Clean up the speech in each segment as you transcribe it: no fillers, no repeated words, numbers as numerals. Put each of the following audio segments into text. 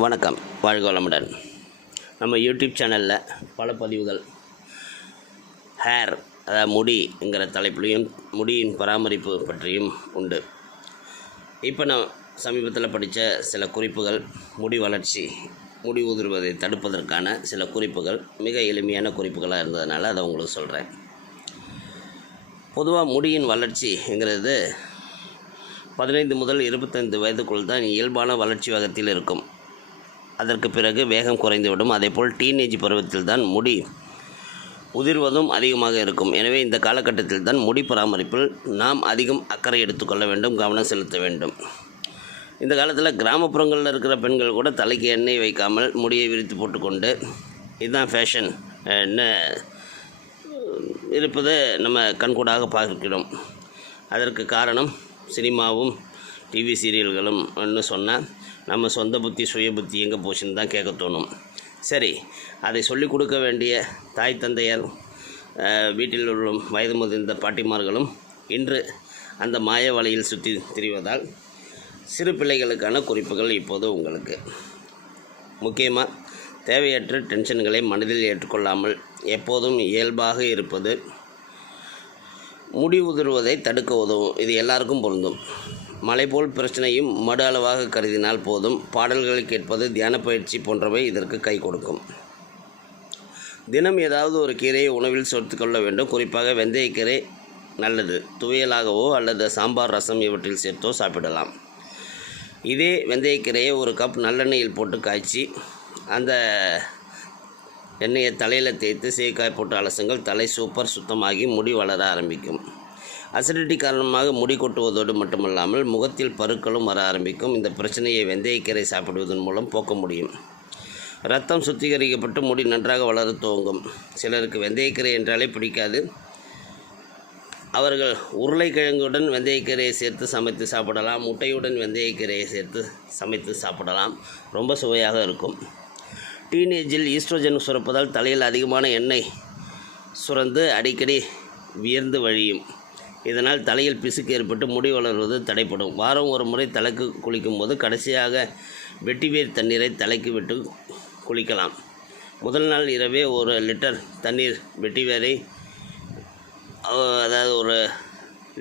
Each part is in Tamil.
வணக்கம், வாழ்க வளமுடன். நம்ம யூடியூப் சேனலில் பல பதிவுகள் ஹேர், அதாவது முடிங்கிற தலைப்புலையும் முடியின் பராமரிப்பு பற்றியும் உண்டு. இப்போ நான் சமீபத்தில் படித்த சில குறிப்புகள், முடி வளர்ச்சி, முடி உதிர்வதை தடுப்பதற்கான சில குறிப்புகள் மிக எளிமையான குறிப்புகளாக இருந்ததுனால அதை உங்களுக்கு சொல்கிறேன். பொதுவாக முடியின் வளர்ச்சிங்கிறது 15 முதல் 25 வயதுக்குள் தான் இயல்பான வளர்ச்சி வேகத்தில் இருக்கும். அதற்கு பிறகு வேகம் குறைந்துவிடும். அதேபோல் டீனேஜ் பருவத்தில் தான் முடி உதிர்வதும் அதிகமாக இருக்கும். எனவே இந்த காலகட்டத்தில் தான் முடி பராமரிப்பில் நாம் அதிகம் அக்கறை எடுத்துக்கொள்ள வேண்டும், கவனம் செலுத்த வேண்டும். இந்த காலத்தில் கிராமப்புறங்களில் இருக்கிற பெண்கள் கூட தலைக்கு எண்ணெய் வைக்காமல் முடியை விரித்து போட்டுக்கொண்டு இதுதான் ஃபேஷன் இருப்பது நம்ம கண்கூடாக பார்க்கிறோம். அதற்கு காரணம் சினிமாவும் டிவி சீரியல்களும் சொன்னால் நம்ம சொந்த புத்தி சுய புத்தி எங்கே போச்சுன்னு தான் கேட்க தோணும். சரி, அதை சொல்லிக் கொடுக்க வேண்டிய தாய் தந்தையர், வீட்டில் உள்ள வயது முதிர்ந்த பாட்டிமார்களும் இன்று அந்த மாய வலையில் சுற்றி திரிவதால் சிறு பிள்ளைகளுக்கான குறிப்புகள் இப்போது உங்களுக்கு. முக்கியமாக தேவையற்ற டென்ஷன்களை மனதில் ஏற்றுக்கொள்ளாமல் எப்போதும் இயல்பாக இருப்பது முடி உதிர்வதை தடுக்க உதவும். இது எல்லாருக்கும் பொருந்தும். மலை போல் பிரச்சனையும் மடு அளவாக கருதினால் போதும். பாடல்களை கேட்பது, தியான பயிற்சி போன்றவை இதற்கு கை கொடுக்கும். தினம் ஏதாவது ஒரு கீரையை உணவில் சேர்த்துக்கொள்ள வேண்டும். குறிப்பாக வெந்தயக்கீரை நல்லது. துவையலாகவோ அல்லது சாம்பார், ரசம் இவற்றில் சேர்த்தோ சாப்பிடலாம். இதே வெந்தயக்கீரையை ஒரு கப் நல்லெண்ணெயில் போட்டு காய்ச்சி அந்த எண்ணெயை தலையில் தேய்த்து சீக்காய் போட்டு அலசுங்கள். தலை சூப்பர் சுத்தமாகி முடி வளர ஆரம்பிக்கும். அசிடிட்டி காரணமாக முடி கொட்டுவதோடு மட்டுமல்லாமல் முகத்தில் பருக்களும் வர ஆரம்பிக்கும். இந்த பிரச்சனையை வெந்தயக்கீரை சாப்பிடுவதன் மூலம் போக்க முடியும். இரத்தம் சுத்திகரிக்கப்பட்டு முடி நன்றாக வளர துவங்கும். சிலருக்கு வெந்தயக்கீரை என்றாலே பிடிக்காது. அவர்கள் உருளைக்கிழங்குடன் வெந்தயக்கீரையை சேர்த்து சமைத்து சாப்பிடலாம். முட்டையுடன் வெந்தயக்கீரையை சேர்த்து சமைத்து சாப்பிடலாம். ரொம்ப சுவையாக இருக்கும். டீனேஜில் ஈஸ்ட்ரோஜன் சுரப்பதால் தலையில் அதிகமான எண்ணெய் சுரந்து அடிக்கடி வியர்ந்து வழியும். இதனால் தலையில் பிசுக்கு ஏற்பட்டு முடி வளர்வது தடைப்படும். வாரம் ஒரு முறை தலைக்கு குளிக்கும் போது கடைசியாக வெட்டிவேர் தண்ணீரை தலைக்கு விட்டு குளிக்கலாம். முதல் நாள் இரவே 1 லிட்டர் தண்ணீர் வெட்டிவேரை, அதாவது 1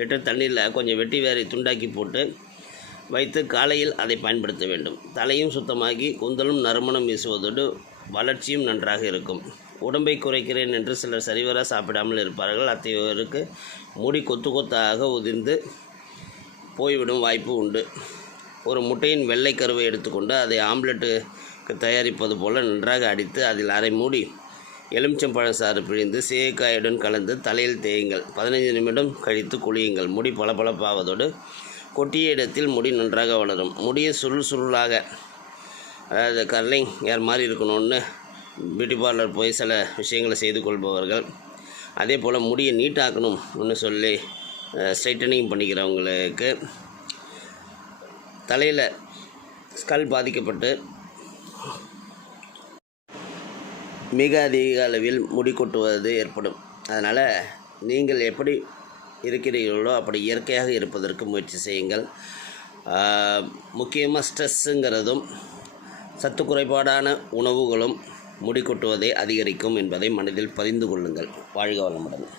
லிட்டர் தண்ணீரில் கொஞ்சம் வெட்டிவேரை துண்டாக்கி போட்டு வைத்து காலையில் அதை பயன்படுத்த வேண்டும். தலையும் சுத்தமாகி கூந்தலும் நறுமணம் வீசுவதோடு வளர்ச்சியும் நன்றாக இருக்கும். உடம்பை குறைக்கிறேன் என்று சிலர் சரிவர சாப்பிடாமல் இருப்பார்கள். அத்தகையோருக்கு முடி கொத்து கொத்தாக உதிர்ந்து போய்விடும் வாய்ப்பு உண்டு. ஒரு முட்டையின் வெள்ளை கருவை எடுத்துக்கொண்டு அதை ஆம்லெட்டுக்கு தயாரிப்பது போல் நன்றாக அடித்து அதில் அரை மூடி எலுமிச்சம்பழம் சாறு பிழிந்து சீயக்காயுடன் கலந்து தலையில் தேயுங்கள். 15 நிமிடம் கழித்து குளியுங்கள். முடி பளபளப்பாவதோடு கொட்டிய இடத்தில் முடி நன்றாக வளரும். முடியை சுருளாக, அதாவது கர்லிங் யார் மாதிரி இருக்கணும்னு பியூட்டி பார்லர் போய் சில விஷயங்களை செய்து கொள்பவர்கள், அதே போல் முடியை நீட்டாக்கணும்னு சொல்லி ஸ்ட்ரைட்டனிங் பண்ணிக்கிறவங்களுக்கு தலையில் ஸ்கல் பாதிக்கப்பட்டு மிக அதிக அளவில் முடி கொட்டுவது ஏற்படும். அதனால் நீங்கள் எப்படி இருக்கிறீர்களோ அப்படி இயற்கையாக இருப்பதற்கு முயற்சி செய்யுங்கள். முக்கியமாக ஸ்ட்ரெஸ்ஸுங்கிறதும் சத்து குறைபாடான உணவுகளும் முடி கொட்டுவதை அதிகரிக்கும் என்பதை மனதில் பதிந்து கொள்ளுங்கள். வாழ்க வளமுடன்.